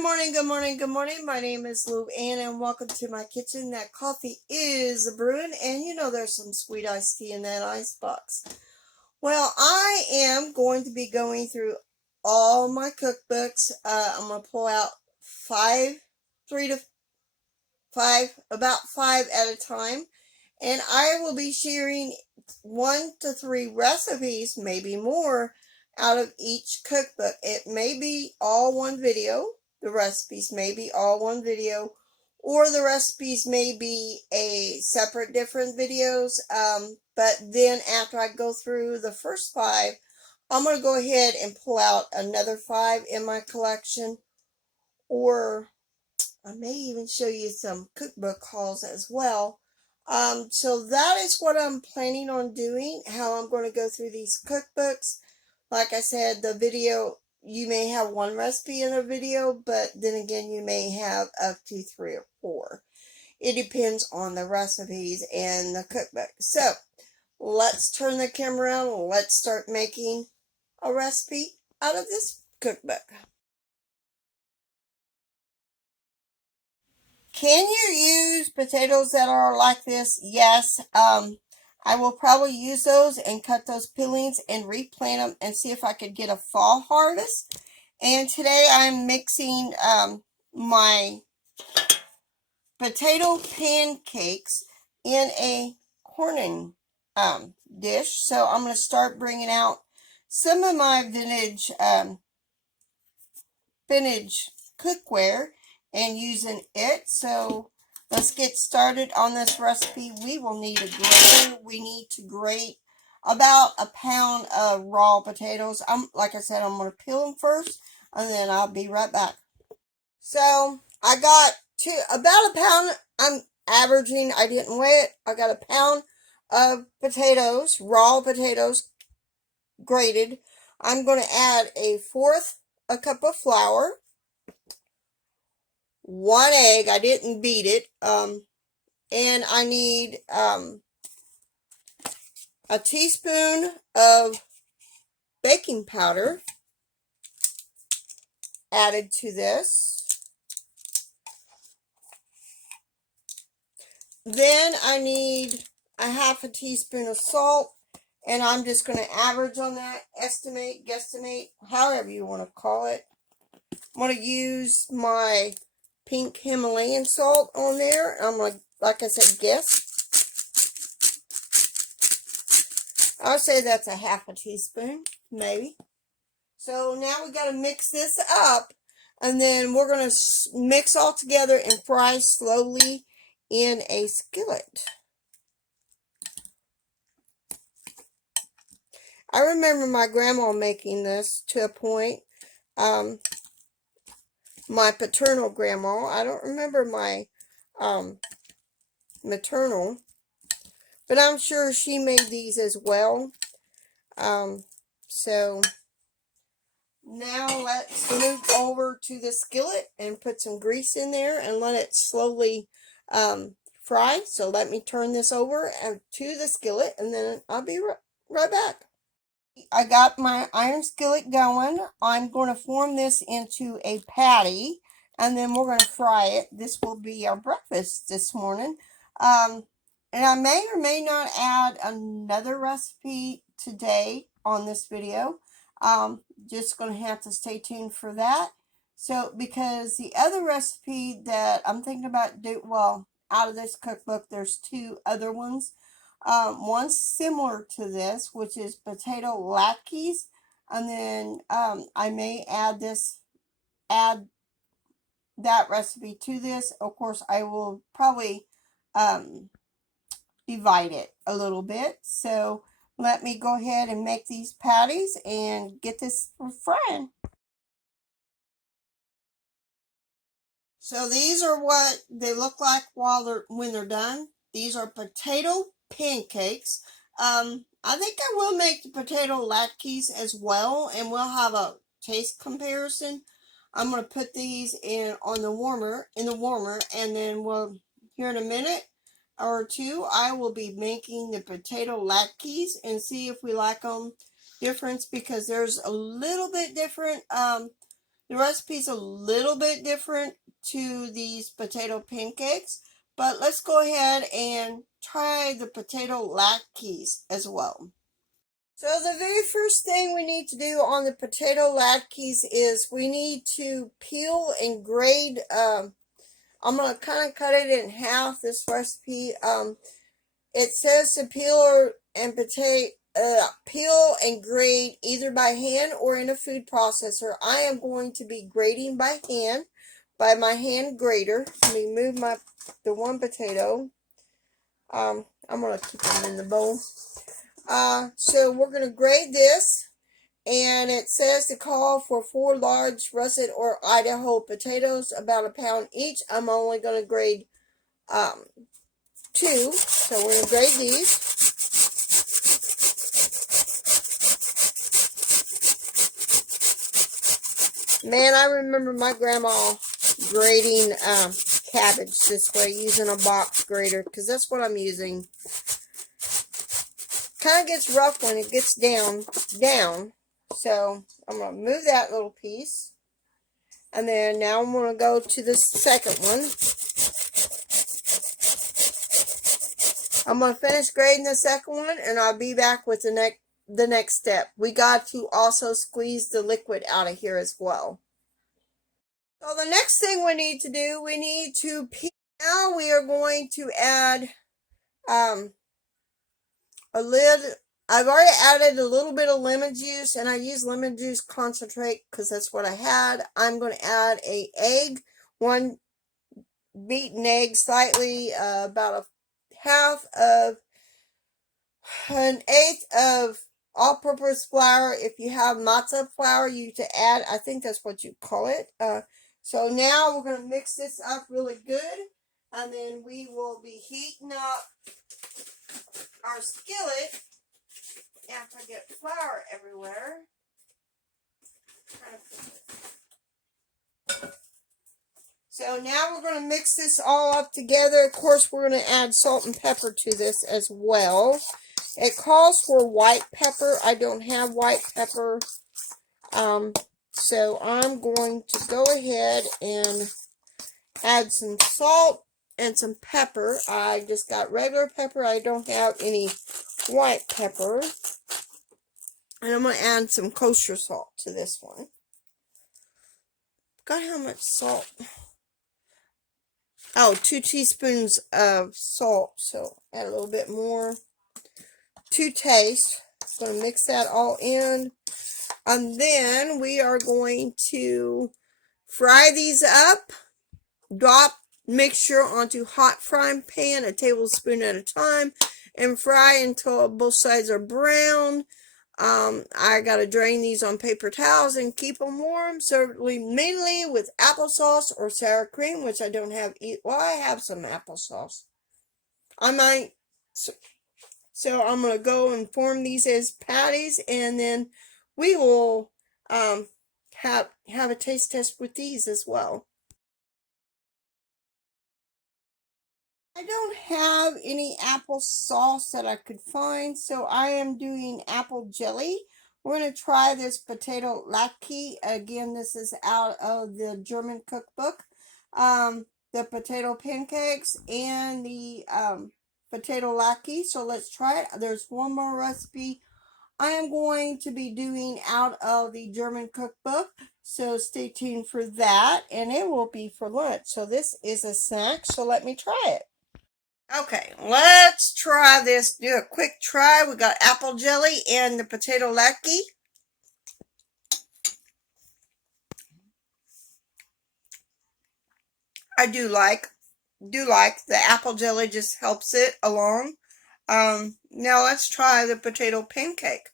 Good morning, good morning, good morning. My name is LouAnn and welcome to my kitchen. That coffee is brewing and you know there's some sweet iced tea in that ice box. Well, I am going to be going through all my cookbooks. I'm going to pull out about five at a time. And I will be sharing 1 to 3 recipes, maybe more, out of each cookbook. It may be all one video. The recipes may be all one video, or the recipes may be a separate different videos. But then after I go through the first 5, I'm going to go ahead and pull out another 5 in my collection, or I may even show you some cookbook hauls as well. So that is what I'm planning on doing, how I'm going to go through these cookbooks. Like I said, the video, you may have one recipe in a video, but then again, you may have up to 3 or 4. It depends on the recipes and the cookbook. So let's turn the camera around. Let's start making a recipe out of this cookbook. Can you use potatoes that are like this? Yes. I will probably use those and cut those peelings and replant them and see if I could get a fall harvest. And today I'm mixing my potato pancakes in a corning dish. So I'm going to start bringing out some of my vintage cookware and using it. So let's get started on this recipe. We will need a grater. We need to grate about a pound of raw potatoes. Like I said, I'm going to peel them first and then I'll be right back. So I got about a pound. I'm averaging, I didn't weigh it. I got a pound of potatoes, raw potatoes, grated. I'm going to add a cup of flour, 1 egg. I didn't beat it. And I need a teaspoon of baking powder added to this. Then I need a half a teaspoon of salt, and I'm just going to average on that, estimate, guesstimate, however you want to call it. I'm going to use my pink Himalayan salt on there. I'm going to, like I said, guess. I'll say that's a half a teaspoon, maybe. So now we got to mix this up, and then we're going to mix all together and fry slowly in a skillet. I remember my grandma making this to a point. My paternal grandma. I don't remember my maternal, but I'm sure she made these as well. So now let's move over to the skillet and put some grease in there and let it slowly fry. So let me turn this over to the skillet and then I'll be right back. I got my iron skillet going. I'm going to form this into a patty and then we're going to fry it. This will be our breakfast this morning. And I may or may not add another recipe today on this video. Just going to have to stay tuned for that. So, because the other recipe that I'm thinking about out of this cookbook, there's 2 other ones. One's similar to this, which is potato latkes, and then I may add that recipe to this. Of course, I will probably divide it a little bit. So let me go ahead and make these patties and get this frying. So these are what they look like when they're done. These are potato pancakes. I think I will make the potato latkes as well, and we'll have a taste comparison. I'm going to put these in the warmer, and then here in a minute or 2, I will be making the potato latkes and see if we like them different, because there's a little bit different The recipe's a little bit different to these potato pancakes, but let's go ahead and try the potato latkes as well. So the very first thing we need to do on the potato latkes is we need to peel and grade. I'm going to kind of cut it in half, this recipe. It says to peel and grate either by hand or in a food processor. I am going to be grating by hand by my hand grater. Let me move the one potato. I'm going to keep them in the bowl. So we're going to grade this, and it says to call for 4 large russet or Idaho potatoes, about a pound each. I'm only going to grade 2, so we're going to grade these. Man, I remember my grandma grating cabbage this way, using a box grater, because that's what I'm using. Kind of gets rough when it gets down. So I'm going to move that little piece. And then now I'm going to go to the second one. I'm going to finish grading the second one, and I'll be back with the next step. We got to also squeeze the liquid out of here as well. So the next thing we need to do, we need to peel. Now we are going to add a lid. I've already added a little bit of lemon juice, and I use lemon juice concentrate because that's what I had. I'm going to add an egg, 1 beaten egg, slightly, about an eighth of all-purpose flour. If you have matzo flour, you to add, I think that's what you call it. So now we're going to mix this up really good, and then we will be heating up our skillet after I get flour everywhere. So now we're going to mix this all up together. Of course, we're going to add salt and pepper to this as well. It calls for white pepper. I don't have white pepper. So I'm going to go ahead and add some salt and some pepper. I just got regular pepper. I don't have any white pepper. And I'm going to add some kosher salt to this one. Got how much salt? Oh, 2 teaspoons of salt. So add a little bit more to taste. Going to mix that all in. And then we are going to fry these up. Drop mixture onto hot frying pan, a tablespoon at a time, and fry until both sides are brown. I gotta drain these on paper towels and keep them warm. Served mainly with applesauce or sour cream, which I don't have. Well, I have some applesauce. I might. So I'm gonna go and form these as patties, and then we will have a taste test with these as well. I don't have any applesauce that I could find, so I am doing apple jelly. We're going to try this potato latke. Again, this is out of the German Cookbook. The potato pancakes and the potato latke. So let's try it. There's one more recipe I am going to be doing out of the German Cookbook. So stay tuned for that, and it will be for lunch. So this is a snack, so let me try it. Okay, let's try this. Do a quick try. We got apple jelly and the potato latke. I do like the apple jelly, just helps it along. Now let's try the potato pancake.